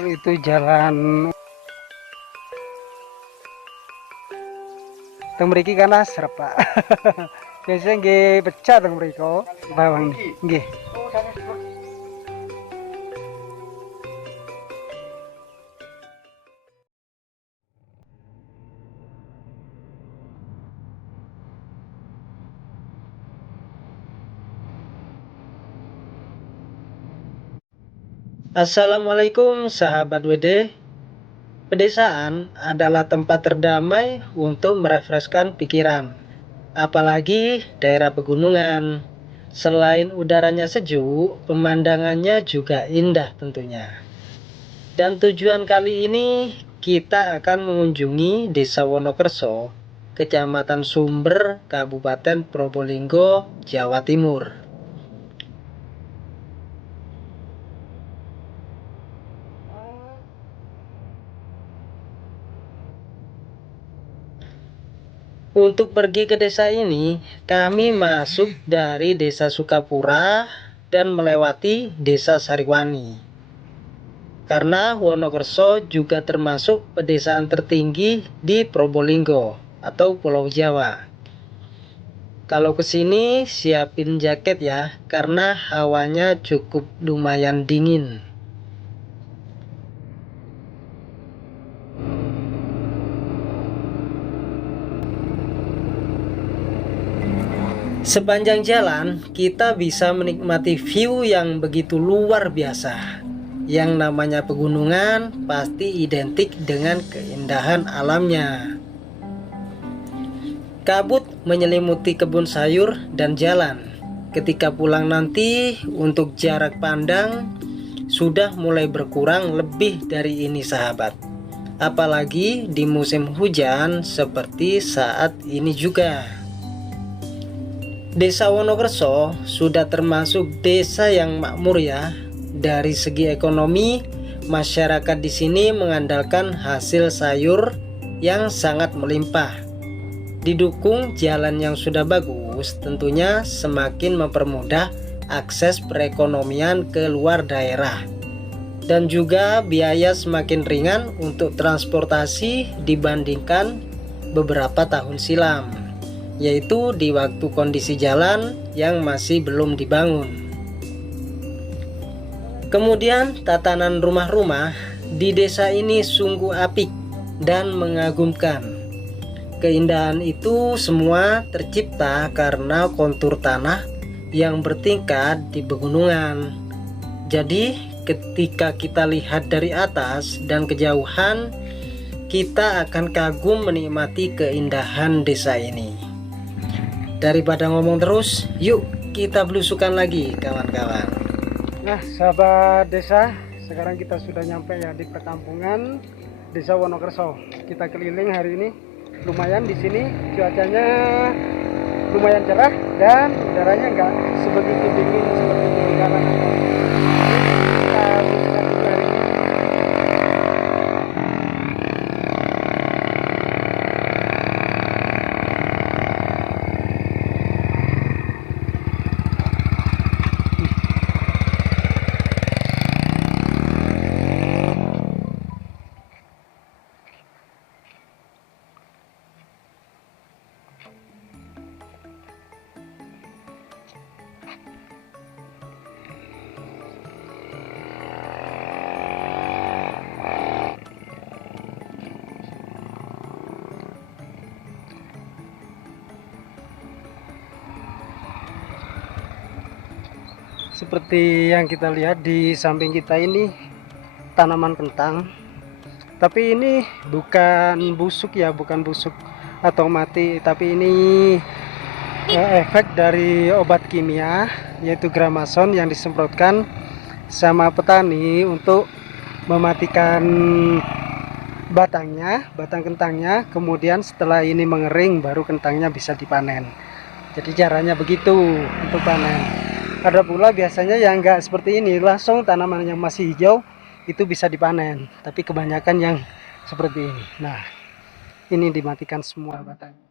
itu jalan teng mriki kan asrep Pak. Biasanya nggih pecah teng mriko bawang nggih. Assalamualaikum sahabat WD. Pedesaan adalah tempat terdamai untuk merefreshkan pikiran, apalagi daerah pegunungan. Selain udaranya sejuk, pemandangannya juga indah tentunya. Dan tujuan kali ini kita akan mengunjungi Desa Wonokerso, Kecamatan Sumber, Kabupaten Probolinggo, Jawa Timur. Untuk pergi ke desa ini, kami masuk dari Desa Sukapura dan melewati Desa Sariwani. Karena Wonokerso juga termasuk pedesaan tertinggi di Probolinggo atau Pulau Jawa. Kalau kesini siapin jaket ya, karena hawanya cukup lumayan dingin. Sepanjang jalan, kita bisa menikmati view yang begitu luar biasa. Yang namanya pegunungan pasti identik dengan keindahan alamnya. Kabut menyelimuti kebun sayur dan jalan. Ketika pulang nanti, untuk jarak pandang sudah mulai berkurang lebih dari ini sahabat. Apalagi di musim hujan seperti saat ini juga. Desa Wonokerso sudah termasuk desa yang makmur ya. Dari segi ekonomi, masyarakat di sini mengandalkan hasil sayur yang sangat melimpah. Didukung jalan yang sudah bagus, tentunya semakin mempermudah akses perekonomian ke luar daerah. Dan juga biaya semakin ringan untuk transportasi dibandingkan beberapa tahun silam, yaitu di waktu kondisi jalan yang masih belum dibangun. Kemudian tatanan rumah-rumah di desa ini sungguh apik dan mengagumkan. Keindahan itu semua tercipta karena kontur tanah yang bertingkat di pegunungan. Jadi ketika kita lihat dari atas dan kejauhan, kita akan kagum menikmati keindahan desa ini. Daripada ngomong terus, yuk kita belusukan lagi kawan-kawan. Nah, sahabat desa, sekarang kita sudah nyampe ya di perkampungan Desa Wonokerso. Kita keliling hari ini. Lumayan di sini cuacanya lumayan cerah dan udaranya nggak sebegitu dingin seperti di sekarang. Kita belusukan dulu hari ini. Seperti yang kita lihat di samping kita ini tanaman kentang, tapi ini bukan busuk ya, bukan busuk atau mati, tapi ini efek dari obat kimia yaitu Gramason yang disemprotkan sama petani untuk mematikan batang kentangnya. Kemudian setelah ini mengering baru kentangnya bisa dipanen. Jadi caranya begitu untuk panen. Ada pula biasanya yang enggak seperti ini, langsung tanaman yang masih hijau itu bisa dipanen, tapi kebanyakan yang seperti ini. Nah, ini dimatikan semua batangnya.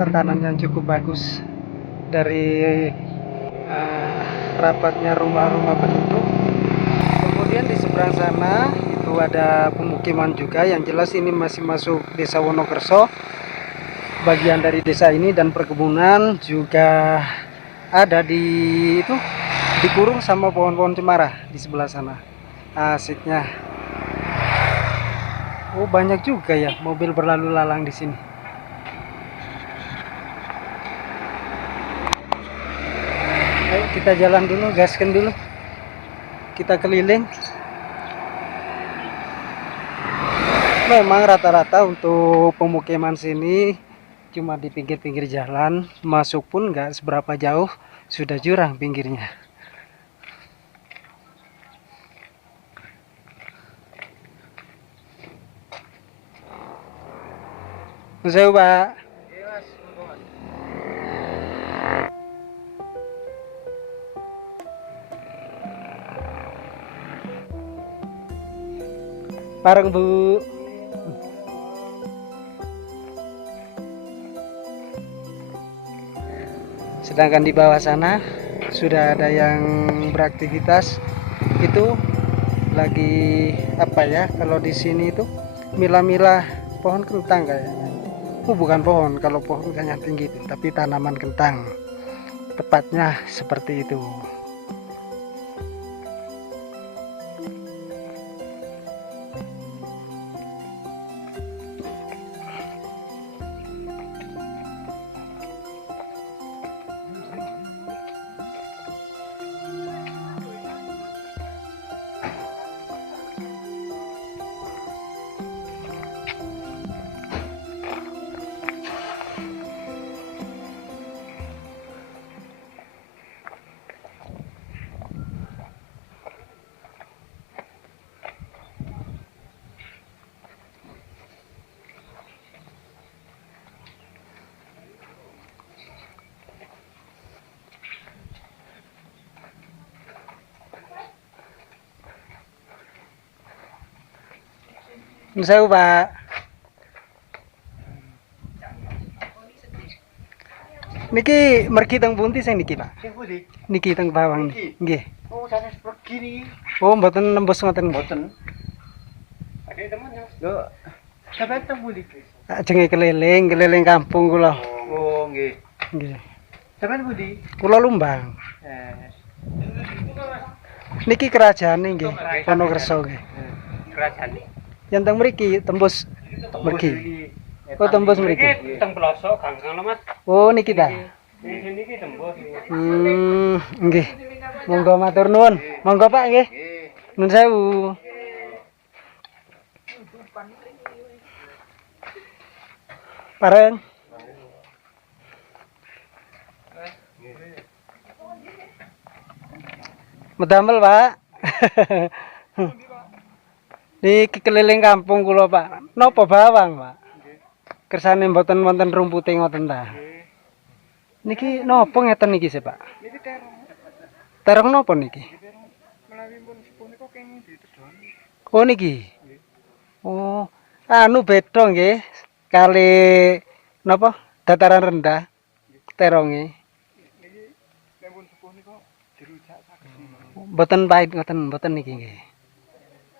tatanan yang cukup bagus dari rapatnya rumah-rumah penduduk. Kemudian di seberang sana itu ada pemukiman juga, yang jelas ini masih masuk desa Wonokerso, bagian dari desa ini, dan perkebunan juga ada di itu, dikurung sama pohon-pohon cemara di sebelah sana. Asiknya. Oh, banyak juga ya mobil berlalu lalang di sini. Ayo kita jalan dulu, gaskan dulu. Kita keliling. Memang rata-rata untuk pemukiman sini cuma di pinggir-pinggir jalan, masuk pun nggak seberapa jauh sudah jurang pinggirnya. Saya Pak. Bareng Bu. Sedangkan di bawah sana sudah ada yang beraktivitas, itu lagi apa ya, kalau di sini itu milah-milah pohon kentang kayaknya. Bukan pohon, kalau pohon kayaknya tinggi itu, tapi tanaman kentang. Tepatnya seperti itu. Saya Pak. Niki mergi teng pundi sing niki, Pak? Sing pundi? Niki teng bawang niki. Nggih. Oh, sanes pergi nih. Oh, mboten nembus ngoten. Boten. Ada teman ya? Lho, sampai teng pundi? Ajenge keliling kampung kula. Oh, nggih. Nggih. Sampai pundi? Kula Lumbang. Niki kerajaan nggih. Wonokerso nggih. Kerajaan nih. Yang teng mriki tembus mergi. Oh, tembus mriki. Teng pelosok Gang Mas. Oh, niki ta. Di sini ki tembus. Nggih. Monggo matur nuwun. Monggo Pak nggih. Nuwun sewu. Pareng. Medamel, Pak. Niki keliling kampung kula, Pak. Napa bawang, Pak? Kersane mboten wonten rumpute ngoten ta. Niki napa ngeten niki sih, Pak? Niki terong. Terong napa niki? Menawi pun sepunika kenging ditedon. Oh niki. Oh, anu beda nggih. Kali napa? Dataran rendah. Teronge. Niki pun sepunika dirujak saged. Mboten pahit ngoten, mboten niki nggih.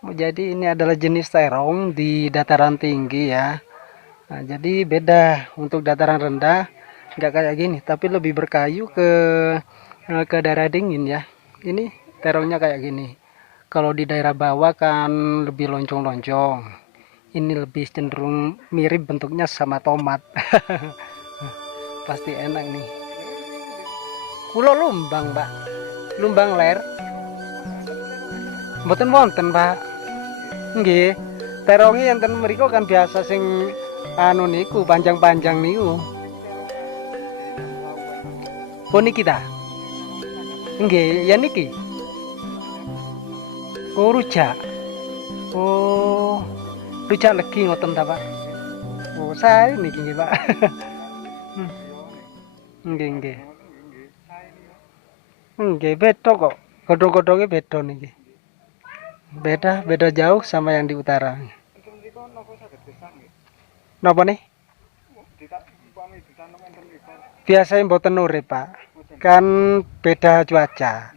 Jadi ini adalah jenis terong di dataran tinggi ya. Nah, jadi beda untuk dataran rendah, nggak kayak gini, tapi lebih berkayu ke daerah dingin ya. Ini terongnya kayak gini. Kalau di daerah bawah kan lebih loncong-loncong. Ini lebih cenderung mirip bentuknya sama tomat. Pasti enak nih. Kulo Lumbang, Pak. Lumbang ler. Mboten wonten, Pak. Nggih. Teronge enten mriku kan biasa sing anu niku panjang-panjang niku. Oh niki ta? Nggih, ya niki. Oh rujak. Oh. Rujak legi ngoten ta, Pak? Oh, sae niki nggih, Pak. Nggih, nggih. Nggih, beda kok. Godhong-godhonge beda niki. Beda jauh sama yang di utara. Napa nih? biasanya mboten urip, Pak. Kan beda cuaca.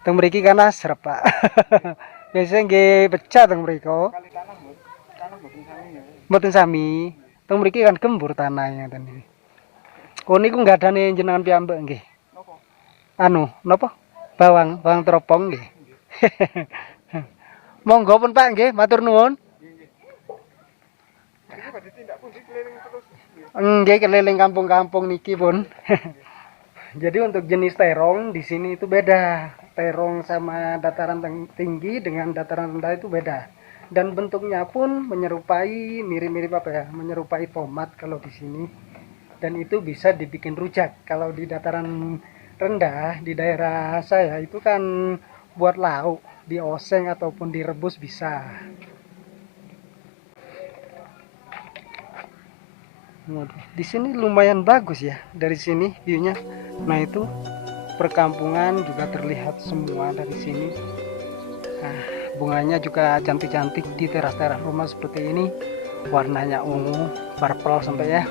Teng mriki kan asrep, Pak. Biasanya nggih pecah teng mriko. Kali tanah Bu. Tanah mboten sami ya. Mboten sami. Teng mriki kan gembur tanahnya ten iki. Oh niku nggadane jenengan piyambak nggih. Napa? Anu, napa? Bawang, bawang teropong nggih. Monggo pun Pak nggih, matur nuwun. Ini badhe tindak pundi keliling terus. Nggih keliling kampung-kampung niki pun. Jadi untuk jenis terong di sini itu beda. Terong sama dataran tinggi dengan dataran rendah itu beda. Dan bentuknya pun menyerupai mirip-mirip apa ya? Menyerupai tomat kalau di sini. Dan itu bisa dibikin rujak. Kalau di dataran rendah di daerah saya itu kan buat lauk, dioseng ataupun direbus bisa. Waduh, di sini lumayan bagus ya dari sini view-nya. Nah itu perkampungan juga terlihat semua dari sini. Nah, bunganya juga cantik-cantik di teras-teras rumah seperti ini. Warnanya ungu, purple sampai ya.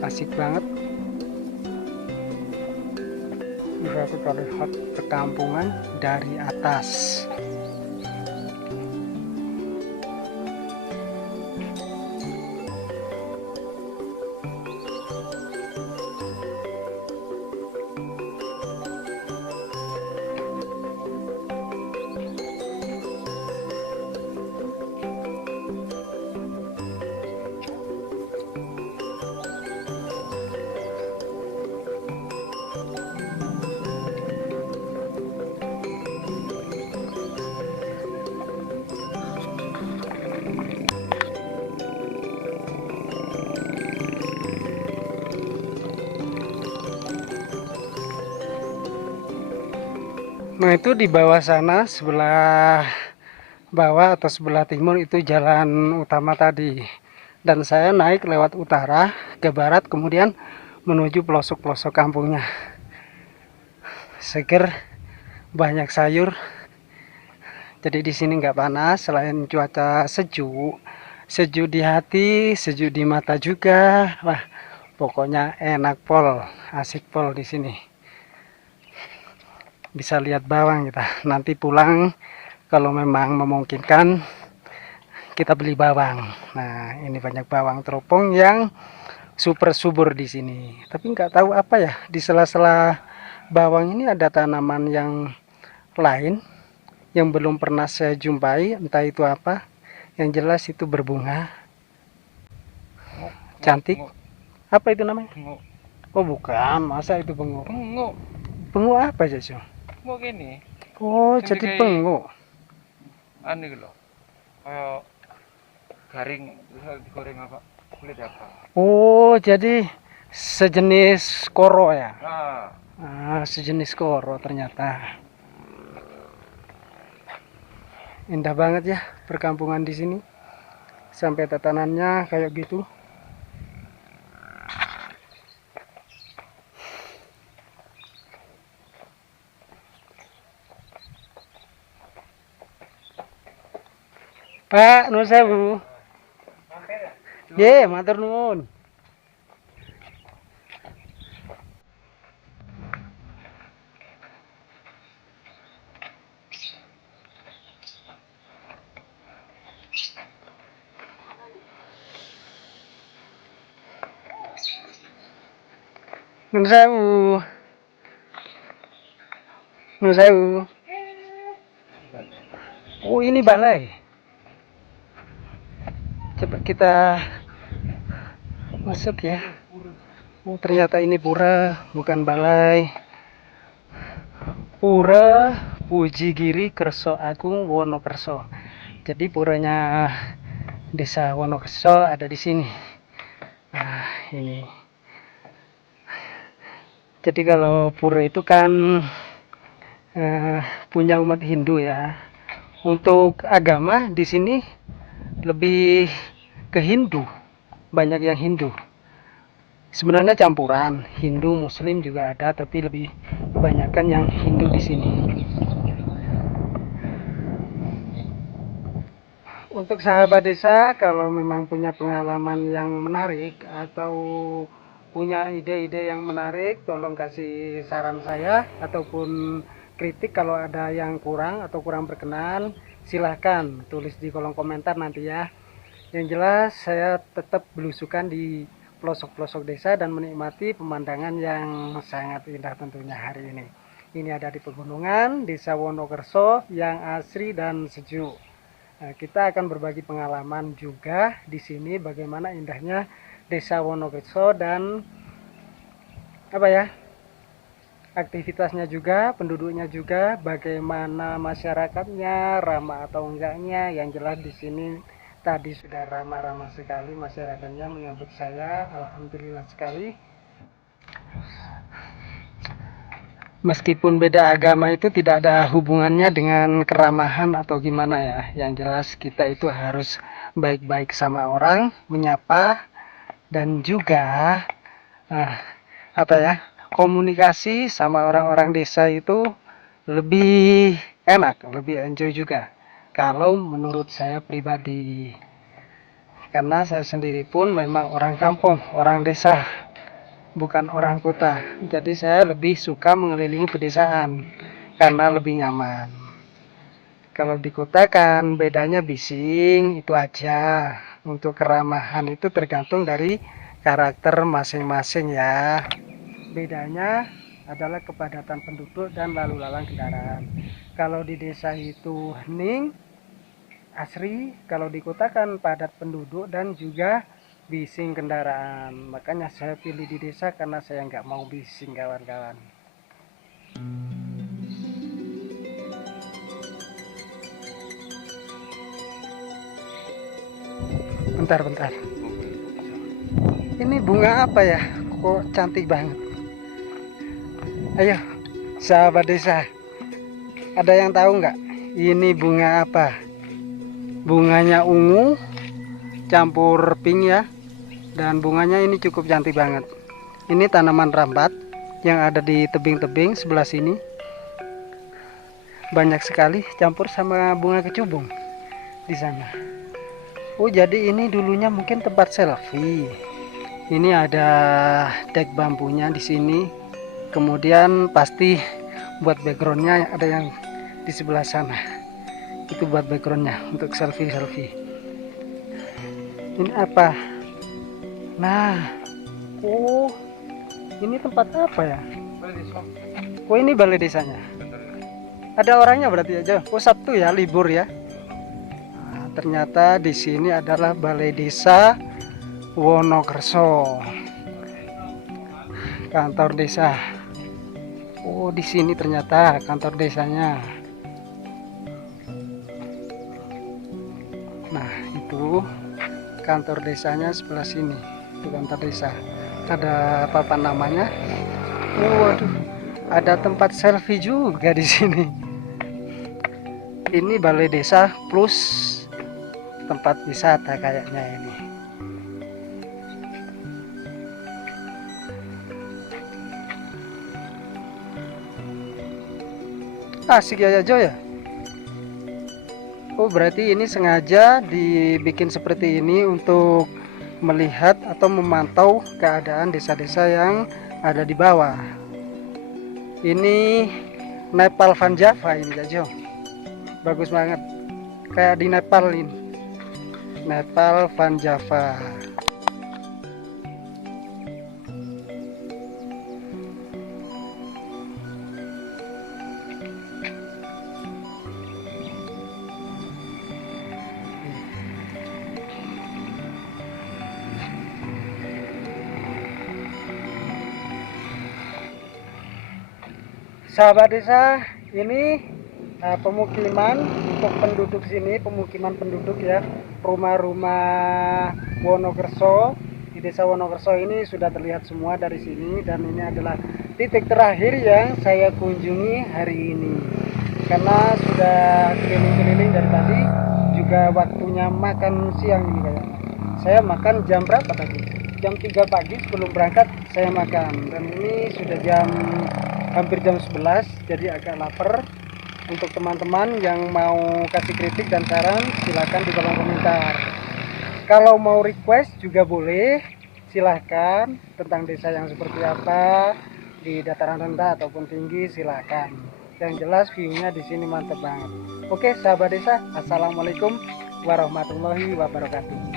Asik banget. Bisa kita lihat perkampungan dari atas. Nah itu di bawah sana sebelah bawah atau sebelah timur itu jalan utama tadi. Dan saya naik lewat utara ke barat kemudian menuju pelosok-pelosok kampungnya. Seger, banyak sayur. Jadi di sini nggak panas selain cuaca sejuk. Sejuk di hati, sejuk di mata juga. Wah, pokoknya enak pol, asik pol di sini. Bisa lihat bawang kita. Nanti pulang kalau memang memungkinkan kita beli bawang. Nah, ini banyak bawang teropong yang super subur di sini. Tapi nggak tahu apa ya, di sela-sela bawang ini ada tanaman yang lain yang belum pernah saya jumpai, entah itu apa. Yang jelas itu berbunga. Cantik. Apa itu namanya? Bengok. Oh, bukan. Masa itu bengok? Bengok. Bengok apa, Jaso? Bengok kene. Oh, Yang jadi dikai- bengok. Anu iki lho. Kayak garing bisa digoreng apa? Kulit apa? Oh, jadi sejenis koro ya? Nah, Ah, sejenis koro ternyata. Indah banget ya perkampungan di sini. Sampai tatanannya kayak gitu. Pak, nuwun sewu. Nggih, matur nuwun. Nuwun sewu. Nuwun sewu. Oh, ini balai. Coba kita masuk ya. Oh, ternyata ini pura, bukan balai. Pura Pujigiri Kerso Agung Wonokerso. Jadi puranya Desa Wonokerso ada di sini. Nah, ini. Jadi kalau pura itu kan punya umat Hindu ya. Untuk agama di sini lebih ke Hindu, banyak yang Hindu. Sebenarnya campuran Hindu, Muslim juga ada, tapi lebih kebanyakan yang Hindu di sini. Untuk sahabat desa, kalau memang punya pengalaman yang menarik atau punya ide-ide yang menarik, tolong kasih saran saya ataupun kritik kalau ada yang kurang atau kurang berkenan, silahkan tulis di kolom komentar nanti ya. Yang jelas saya tetap belusukan di pelosok-pelosok desa dan menikmati pemandangan yang sangat indah tentunya hari ini. Ini ada di pegunungan Desa Wonokerso yang asri dan sejuk. Nah, kita akan berbagi pengalaman juga di sini bagaimana indahnya Desa Wonokerso dan aktivitasnya juga, penduduknya juga, bagaimana masyarakatnya, ramah atau enggaknya. Yang jelas di sini tadi sudah ramah-ramah sekali masyarakatnya menyambut saya, alhamdulillah sekali. Meskipun beda agama itu tidak ada hubungannya dengan keramahan atau gimana ya. Yang jelas kita itu harus baik-baik sama orang, menyapa, dan juga komunikasi sama orang-orang desa itu lebih enak, lebih enjoy juga. Kalau menurut saya pribadi, karena saya sendiri pun memang orang kampung, orang desa, bukan orang kota. Jadi saya lebih suka mengelilingi pedesaan karena lebih nyaman. Kalau di kota kan bedanya bising, itu aja. Untuk keramahan itu tergantung dari karakter masing-masing ya. Bedanya adalah kepadatan penduduk dan lalu lalang kendaraan. Kalau di desa itu hening, asri. Kalau di kota kan padat penduduk dan juga bising kendaraan. Makanya saya pilih di desa karena saya nggak mau bising kawan-kawan. Bentar. Ini bunga apa ya? Kok cantik banget. Ayo, sahabat desa. Ada yang tahu nggak? Ini bunga apa? Bunganya ungu campur pink ya. Dan bunganya ini cukup cantik banget. Ini tanaman rambat yang ada di tebing-tebing sebelah sini. Banyak sekali campur sama bunga kecubung di sana. Oh, jadi ini dulunya mungkin tempat selfie. Ini ada dek bambunya di sini. Kemudian pasti buat backgroundnya ada yang di sebelah sana. Itu buat backgroundnya untuk selfie. Ini apa? Nah, oh, ini tempat apa ya? Oh, ini balai desanya. Ada orangnya berarti aja. Oh, Sabtu ya, libur ya. Nah, ternyata di sini adalah balai desa Wonokerso, kantor desa. Oh, di sini ternyata kantor desanya. Nah, itu kantor desanya sebelah sini. Itu kantor desa. Ada papan namanya. Waduh, ada tempat selfie juga di sini. Ini balai desa plus tempat wisata kayaknya ini. Asik ya Jo ya. Oh, berarti ini sengaja dibikin seperti ini untuk melihat atau memantau keadaan desa-desa yang ada di bawah. Ini Nepal Van Java ini ya Jo. Bagus banget. Kayak di Nepal ini. Nepal Van Java. Sahabat desa, ini pemukiman untuk penduduk sini, pemukiman penduduk ya, rumah-rumah Wonokerso di desa Wonokerso ini sudah terlihat semua dari sini, dan ini adalah titik terakhir yang saya kunjungi hari ini karena sudah keliling-keliling dari tadi, juga waktunya makan siang ini kayaknya. Saya makan jam berapa tadi? Jam 3 pagi sebelum berangkat saya makan, dan ini sudah hampir jam 11, jadi agak lapar. Untuk teman-teman yang mau kasih kritik dan saran, silakan di kolom komentar. Kalau mau request juga boleh, silahkan, tentang desa yang seperti apa, di dataran rendah ataupun tinggi silahkan. Yang jelas view-nya di sini mantep banget. Oke sahabat desa, assalamualaikum warahmatullahi wabarakatuh.